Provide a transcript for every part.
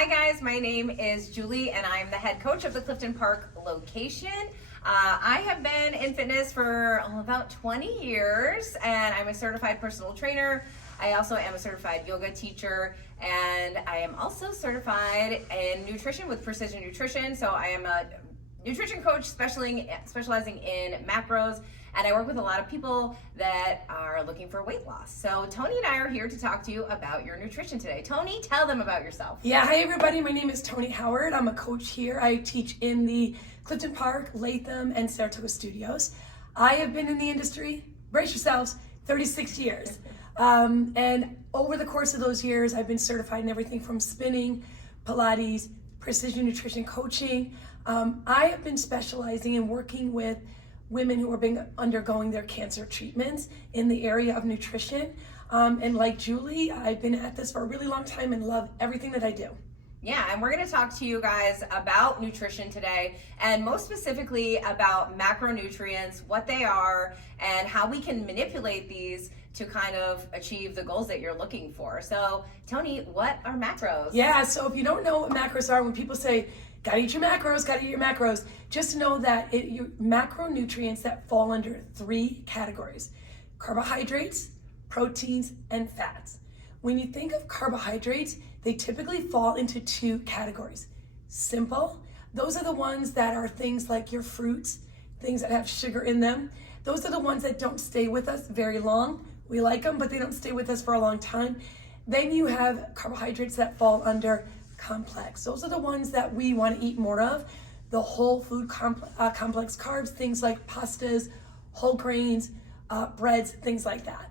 Hi guys, my name is Julie and I'm the head coach of the Clifton Park location. I have been in fitness for about 20 years and I'm a certified personal trainer. I also am a certified yoga teacher and I am also certified in nutrition with Precision Nutrition. So I am a nutrition coach specializing in macros, and I work with a lot of people that are looking for weight loss. So Toni and I are here to talk to you about your nutrition today. Toni, tell them about yourself. Yeah, hi everybody. My name is Toni Howard. I'm a coach here. I teach in the Clifton Park, Latham, and Saratoga studios. I have been in the industry, brace yourselves, 36 years. And over the course of those years, I've been certified in everything from spinning, Pilates, precision nutrition coaching. I have been specializing in working with women who are undergoing their cancer treatments in the area of nutrition. And like Julie, I've been at this for a really long time and love everything that I do. Yeah, and we're going to talk to you guys about nutrition today, and most specifically about macronutrients, what they are, and how we can manipulate these to kind of achieve the goals that you're looking for. So, Toni, what are macros? Yeah, so if you don't know what macros are, when people say, gotta eat your macros, just know that your macronutrients that fall under three categories: carbohydrates, proteins, and fats. When you think of carbohydrates, they typically fall into two categories. Simple, those are the ones that are things like your fruits, things that have sugar in them. Those are the ones that don't stay with us very long. We like them, but they don't stay with us for a long time. Then you have carbohydrates that fall under complex. Those are the ones that we want to eat more of. The whole food complex carbs, things like pastas, whole grains, breads, things like that.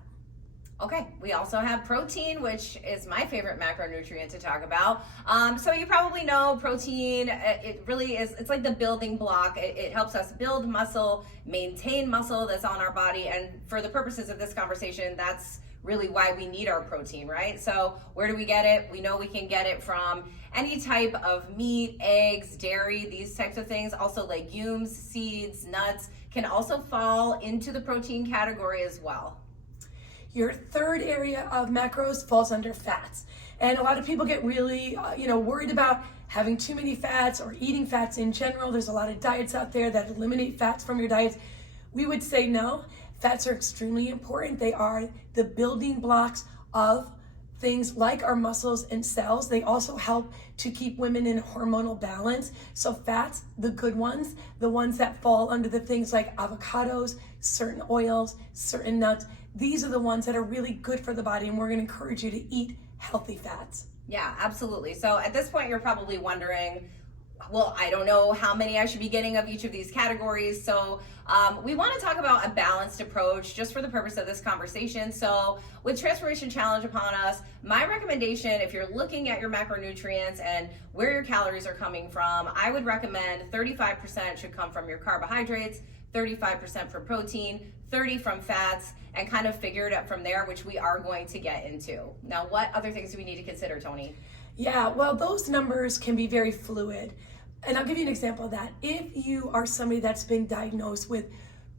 Okay, we also have protein, which is my favorite macronutrient to talk about. So you probably know protein, it really is, it's like the building block. It helps us build muscle, maintain muscle that's on our body. And for the purposes of this conversation, that's really why we need our protein, right? So where do we get it? We know we can get it from any type of meat, eggs, dairy, these types of things. Also legumes, seeds, nuts can also fall into the protein category as well. Your third area of macros falls under fats. And a lot of people get really worried about having too many fats or eating fats in general. There's a lot of diets out there that eliminate fats from your diets. We would say no. Fats are extremely important. They are the building blocks of things like our muscles and cells. They also help to keep women in hormonal balance. So fats, the good ones, the ones that fall under the things like avocados, certain oils, certain nuts, these are the ones that are really good for the body, and we're going to encourage you to eat healthy fats. Yeah, absolutely. So at this point, you're probably wondering, well, I don't know how many I should be getting of each of these categories. So we want to talk about a balanced approach just for the purpose of this conversation. So with Transformation Challenge upon us, my recommendation, if you're looking at your macronutrients and where your calories are coming from, I would recommend 35% should come from your carbohydrates, 35% from protein, 30 from fats, and kind of figure it out from there, which we are going to get into. Now, what other things do we need to consider, Toni? Yeah, well, those numbers can be very fluid. And I'll give you an example of that. If you are somebody that's been diagnosed with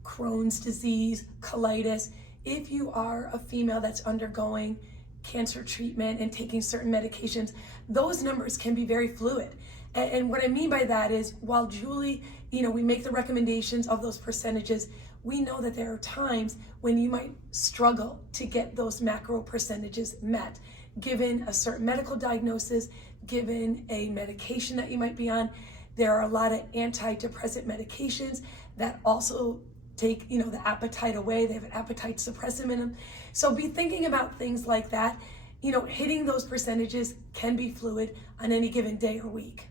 Crohn's disease, colitis, if you are a female that's undergoing cancer treatment and taking certain medications, those numbers can be very fluid. And what I mean by that is, while Julie, we make the recommendations of those percentages, we know that there are times when you might struggle to get those macro percentages met, given a certain medical diagnosis, given a medication that you might be on. There are a lot of antidepressant medications that also take, the appetite away. They have an appetite suppressant in them. So be thinking about things like that. Hitting those percentages can be fluid on any given day or week.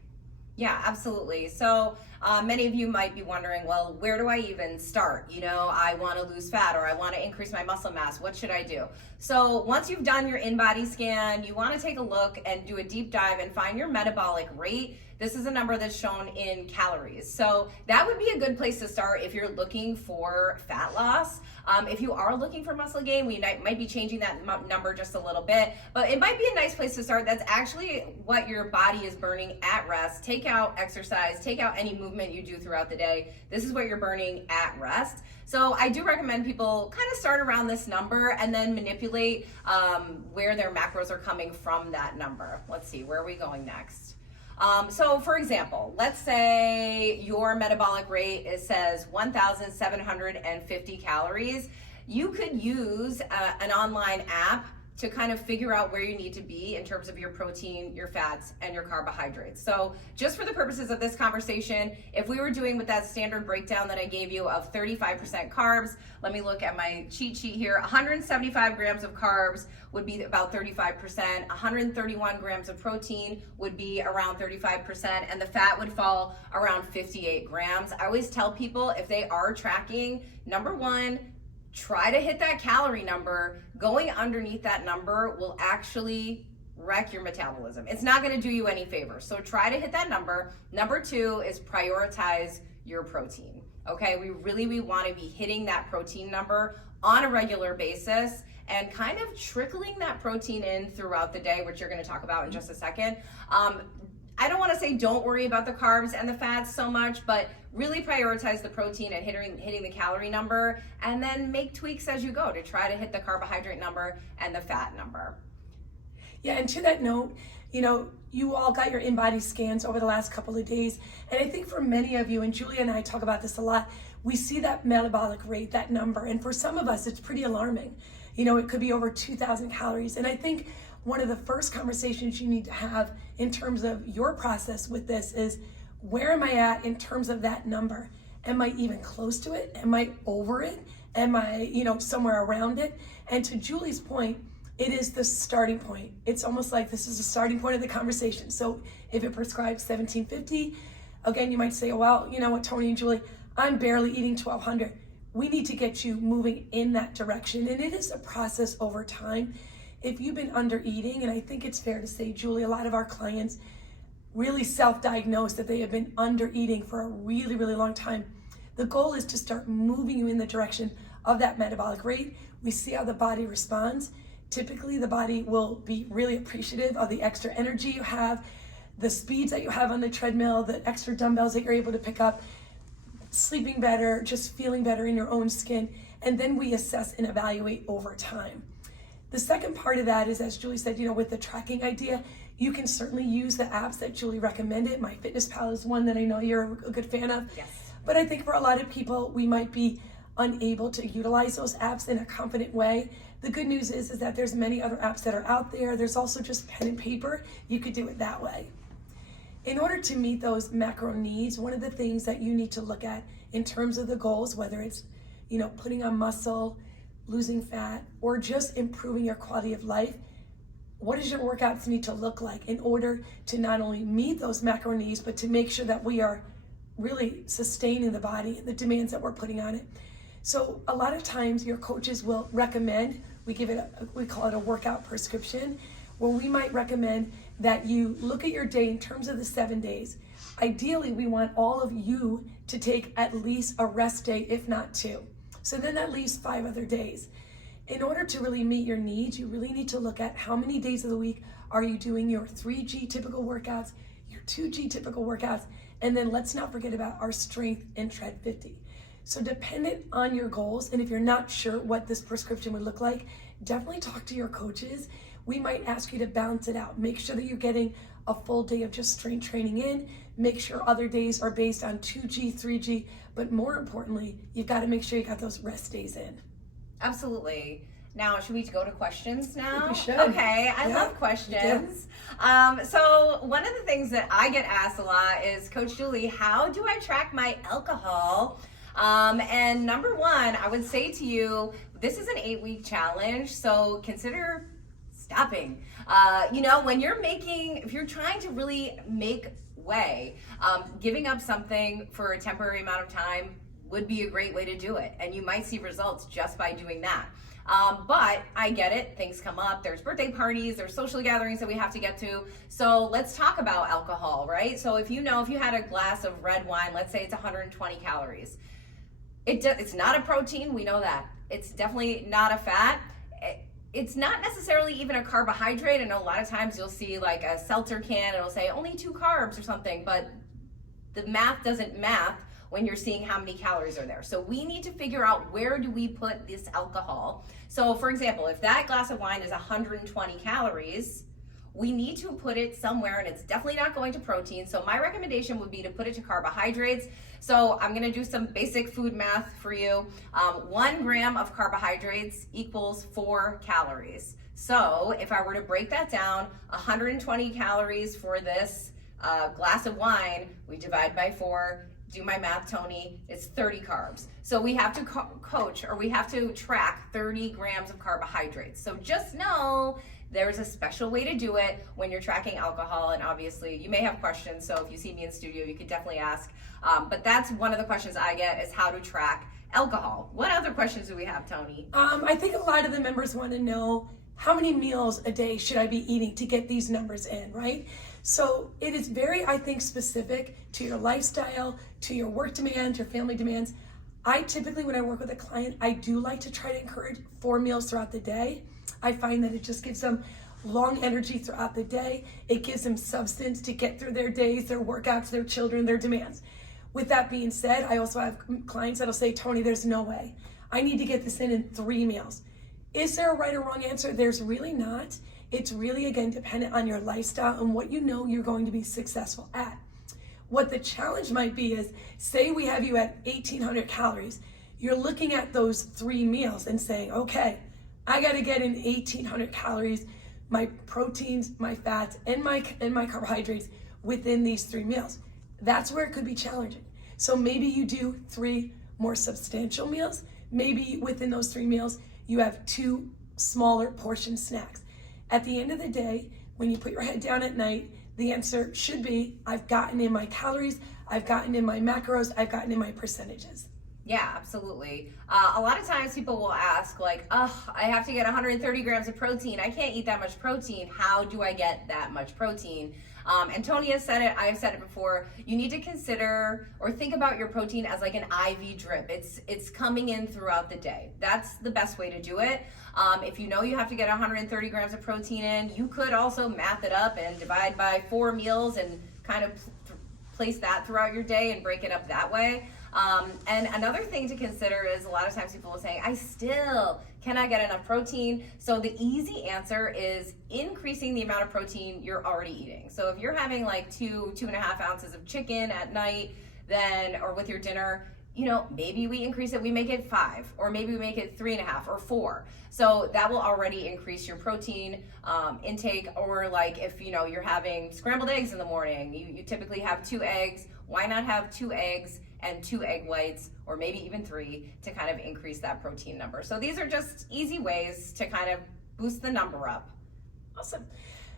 Yeah, absolutely. So many of you might be wondering, well, where do I even start? I want to lose fat or I want to increase my muscle mass. What should I do? So once you've done your in-body scan, you want to take a look and do a deep dive and find your metabolic rate. This is a number that's shown in calories. So that would be a good place to start if you're looking for fat loss. If you are looking for muscle gain, we might be changing that number just a little bit, but it might be a nice place to start. That's actually what your body is burning at rest. Take out exercise, take out any movement movement you do throughout the day, this is what you're burning at rest. So I do recommend people kind of start around this number and then manipulate where their macros are coming from that number. Let's see, where are we going next? So for example, let's say your metabolic rate, it says 1,750 calories. You could use an online app to kind of figure out where you need to be in terms of your protein, your fats, and your carbohydrates. So just for the purposes of this conversation, if we were doing with that standard breakdown that I gave you of 35% carbs, let me look at my cheat sheet here. 175 grams of carbs would be about 35%, 131 grams of protein would be around 35%, and the fat would fall around 58 grams. I always tell people if they are tracking, number one, try to hit that calorie number. Going underneath that number will actually wreck your metabolism. It's not going to do you any favors. So try to hit that number. Number two is prioritize your protein. Okay, we want to be hitting that protein number on a regular basis and kind of trickling that protein in throughout the day, which you're going to talk about in just a second. I don't want to say don't worry about the carbs and the fats so much, but really prioritize the protein and hitting the calorie number, and then make tweaks as you go to try to hit the carbohydrate number and the fat number. Yeah, and to that note, you all got your in-body scans over the last couple of days, and I think for many of you, and Julie and I talk about this a lot, we see that metabolic rate, that number, and for some of us, it's pretty alarming. It could be over 2,000 calories, and I think one of the first conversations you need to have in terms of your process with this is, where am I at in terms of that number? Am I even close to it? Am I over it? Am I, somewhere around it? And to Julie's point, it is the starting point. It's almost like this is the starting point of the conversation. So if it prescribes 1,750, again, you might say, well, you know what, Toni and Julie, I'm barely eating 1,200. We need to get you moving in that direction. And it is a process over time. If you've been under eating, and I think it's fair to say, Julie, a lot of our clients really self-diagnose that they have been under eating for a really, really long time. The goal is to start moving you in the direction of that metabolic rate. We see how the body responds. Typically, the body will be really appreciative of the extra energy you have, the speeds that you have on the treadmill, the extra dumbbells that you're able to pick up, sleeping better, just feeling better in your own skin. And then we assess and evaluate over time. The second part of that is, as Julie said, with the tracking idea, you can certainly use the apps that Julie recommended. MyFitnessPal is one that I know you're a good fan of. Yes. But I think for a lot of people, we might be unable to utilize those apps in a confident way. The good news is that there's many other apps that are out there. There's also just pen and paper. You could do it that way. In order to meet those macro needs, one of the things that you need to look at in terms of the goals, whether it's, putting on muscle, losing fat, or just improving your quality of life, what does your workouts need to look like in order to not only meet those macro needs, but to make sure that we are really sustaining the body and the demands that we're putting on it? So a lot of times your coaches will recommend, we call it a workout prescription, where we might recommend that you look at your day in terms of the 7 days. Ideally, we want all of you to take at least a rest day, if not 2. So then that leaves 5 other days. In order to really meet your needs, you really need to look at how many days of the week are you doing your 3G typical workouts, your 2G typical workouts, and then let's not forget about our strength and tread 50. So dependent on your goals, and if you're not sure what this prescription would look like, definitely talk to your coaches. We might ask you to balance it out. Make sure that you're getting a full day of just strength training in. Make sure other days are based on 2G, 3G, but more importantly, you've got to make sure you got those rest days in. Absolutely. Now, should we go to questions now? We should. Okay, I love questions. So one of the things that I get asked a lot is, Coach Julie, how do I track my alcohol? And number one, I would say to you, this is an 8-week challenge, so consider stopping. If you're trying to really make way, giving up something for a temporary amount of time would be a great way to do it. And you might see results just by doing that. But I get it, things come up, there's birthday parties, there's social gatherings that we have to get to. So let's talk about alcohol, right? So if you had a glass of red wine, let's say it's 120 calories. It's not a protein, we know that. It's definitely not a fat. It's not necessarily even a carbohydrate. I know a lot of times you'll see like a seltzer can, it'll say only 2 carbs or something, but the math doesn't math when you're seeing how many calories are there. So we need to figure out, where do we put this alcohol? So for example, if that glass of wine is 120 calories, we need to put it somewhere, and it's definitely not going to protein. So my recommendation would be to put it to carbohydrates. So I'm gonna do some basic food math for you. 1 gram of carbohydrates equals 4 calories. So if I were to break that down, 120 calories for this glass of wine, we divide by 4, do my math, Toni, it's 30 carbs. So we have to we have to track 30 grams of carbohydrates. So just know there's a special way to do it when you're tracking alcohol, and obviously you may have questions, so if you see me in studio, you could definitely ask. But that's one of the questions I get, is how to track alcohol. What other questions do we have, Toni? I think a lot of the members want to know, how many meals a day should I be eating to get these numbers in, right? So it is very, I think, specific to your lifestyle, to your work demands, your family demands. I typically, when I work with a client, I do like to try to encourage 4 meals throughout the day. I find that it just gives them long energy throughout the day. It gives them substance to get through their days, their workouts, their children, their demands. With that being said, I also have clients that'll say, Toni, there's no way. I need to get this in 3 meals. Is there a right or wrong answer? There's really not. It's really, again, dependent on your lifestyle and what you know you're going to be successful at. What the challenge might be is, say we have you at 1,800 calories. You're looking at those 3 meals and saying, okay, I got to get in 1,800 calories, my proteins, my fats, and my carbohydrates within these 3 meals. That's where it could be challenging. So maybe you do 3 more substantial meals. Maybe within those 3 meals, you have 2 smaller portion snacks. At the end of the day, when you put your head down at night, the answer should be, I've gotten in my calories, I've gotten in my macros, I've gotten in my percentages. Yeah, absolutely. A lot of times people will ask, like, oh, I have to get 130 grams of protein. I can't eat that much protein. How do I get that much protein? And Toni has said it, I've said it before, you need to consider or think about your protein as like an IV drip. It's coming in throughout the day. That's the best way to do it. If you know you have to get 130 grams of protein in, you could also math it up and divide by 4 meals and kind of place that throughout your day and break it up that way. And another thing to consider is, a lot of times people will say, I still cannot get enough protein. So the easy answer is increasing the amount of protein you're already eating. So if you're having like 2.5 ounces of chicken at night, then, or with your dinner, you know, maybe we increase it, we make it 5, or maybe we make it 3.5 or 4. So that will already increase your protein intake. Or like if, you know, you're having scrambled eggs in the morning, you typically have 2 eggs. Why not have 2 eggs and 2 egg whites, or maybe even 3, to kind of increase that protein number? So these are just easy ways to kind of boost the number up. Awesome.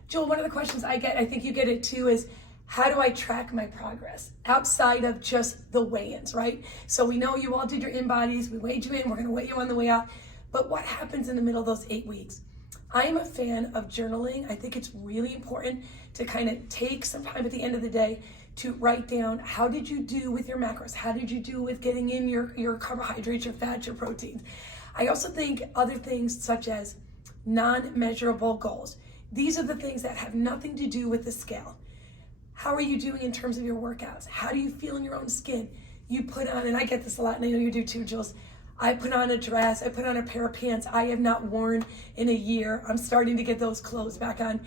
Jewel, one of the questions I get, I think you get it too, is how do I track my progress outside of just the weigh-ins, right? So we know you all did your in-bodies, we weighed you in, we're gonna weigh you on the way out, but what happens in the middle of those 8 weeks? I am a fan of journaling. I think it's really important to kind of take some time at the end of the day to write down, how did you do with your macros? How did you do with getting in your carbohydrates, your fats, your proteins? I also think other things such as non-measurable goals. These are the things that have nothing to do with the scale. How are you doing in terms of your workouts? How do you feel in your own skin? You put on, and I get this a lot, and I know you do too, Jules, I put on a dress, I put on a pair of pants I have not worn in a year. I'm starting to get those clothes back on.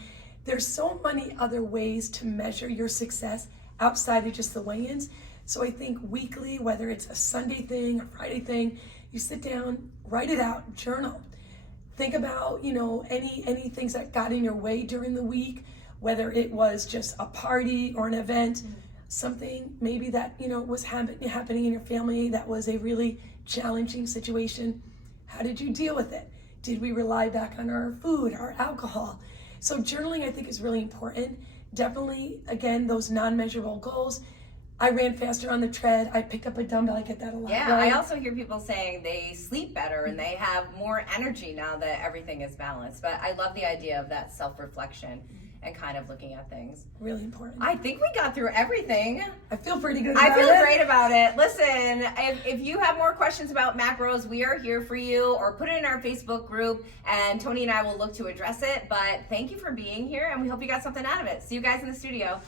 There's so many other ways to measure your success outside of just the weigh-ins. So I think weekly, whether it's a Sunday thing, a Friday thing, you sit down, write it out, journal. Think about, you know, any things that got in your way during the week, whether it was just a party or an event, something maybe that, you know, was happening in your family that was a really challenging situation. How did you deal with it? Did we rely back on our food, our alcohol? So journaling, I think, is really important. Definitely, again, those non-measurable goals. I ran faster on the tread. I picked up a dumbbell. I get that a lot. Yeah, right? I also hear people saying they sleep better and they have more energy now that everything is balanced. But I love the idea of that self-reflection and kind of looking at things. Really important. I think we got through everything. I feel pretty good I about feel it. great about it. Listen, if you have more questions about macros, we are here for you, or put it in our Facebook group, and Toni and I will look to address it. But thank you for being here, and we hope you got something out of it. See you guys in the studio.